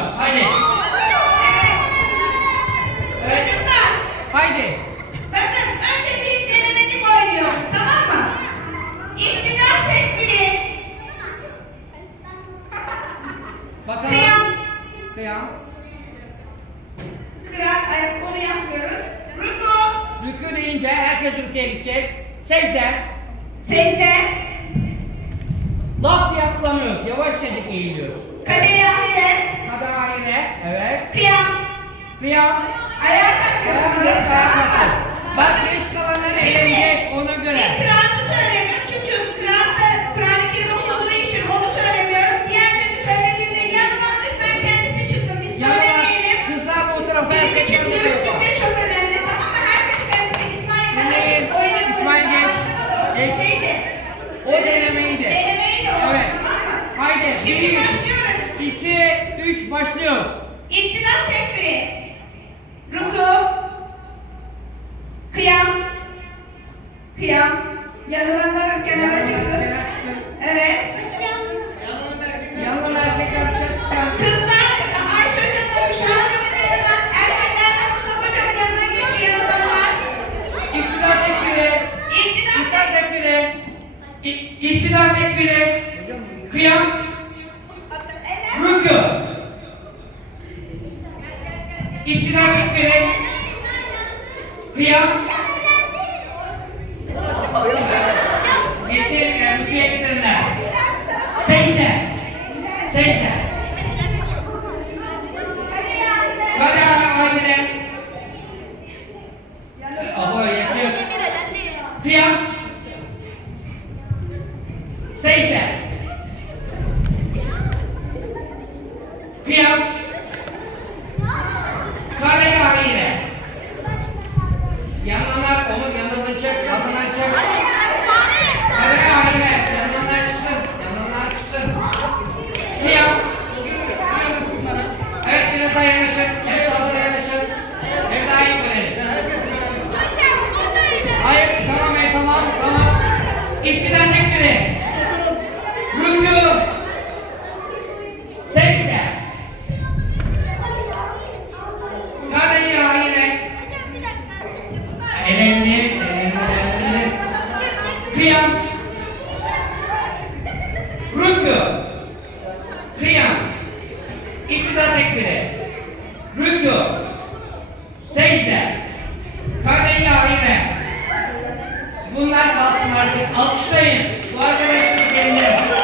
var. Hadi. Çocuklar Haydi. bakın önce bir denemelik oynuyoruz. Tamam mı? İktidar tekbiri. Bakalım. Kıyam. Kıyam. Kırak ayak kolu yapmıyoruz. Ruku. Rükû deyince herkes rükûya gidecek. Secde. Secde. Lap diye atlamıyoruz. Yavaşça eğiliyoruz. Kadeh ahire. Kadahire. Evet. Kıyam. Kıyam. Ayağa daha Tamam kalkın. mı? Bak geç kalanlar eğlenecek ona göre. İkramı söylemiyorum çünkü Kur'an'da Kur'an-ı Kerim okuduğu için onu söylemiyorum. Diğerlerini söylediğimde yanından lütfen kendisi çıksın. Biz Yanına söylemeyelim. kızlar bu tarafa Bizim erkekler için dürüstlük de çok önemli. Tamam mı? Herkes kendisi İsmail Dinleyin. Kılıç oyunu İsmail geç. O Geç. şeydi. O denemeydi. Denemeydi o. Evet. Tamam mı? Haydi. Şimdi Bir, başlıyoruz. İki, üç başlıyoruz. İktidar tekbiri. Ruku. Kıyam. Kıyam. Yanından kenara çıksın. Kenara çıksın. Evet. Yanına erkekler dışarı çıksın. Kızlar Ayşe hocamın şu an yanından erkekler Mustafa hocamın yanına geçiyor yanından. İktidar tekbiri. İktidar İktidar tekbiri. İ- İktidar tekbiri. Kıyam. Rükû. İktidar tekbiri. Kıyam. Getir e, rükû eksenler. Secde. Secde. Kadar adile. Abo yetiyor. Kıyam. Kıyam. Kare haliyle. Yanlanar onun yanılacak, kazanacak. Kare haliyle. Yanlanar çıksın. Yanlanar çıksın. Kıyam. Evet biraz daha yanaşın. Evet fazla yanaşın. Evet daha iyi görelim. Hayır tamam tamam tamam. İktidar tekbiri. Kıyam. Rükû. Kıyam. İktidar tekbiri. Rükû. Secde. Hayine. Bunlar kalsın artık. Alkışlayın. Bu arkadaşlar kendine.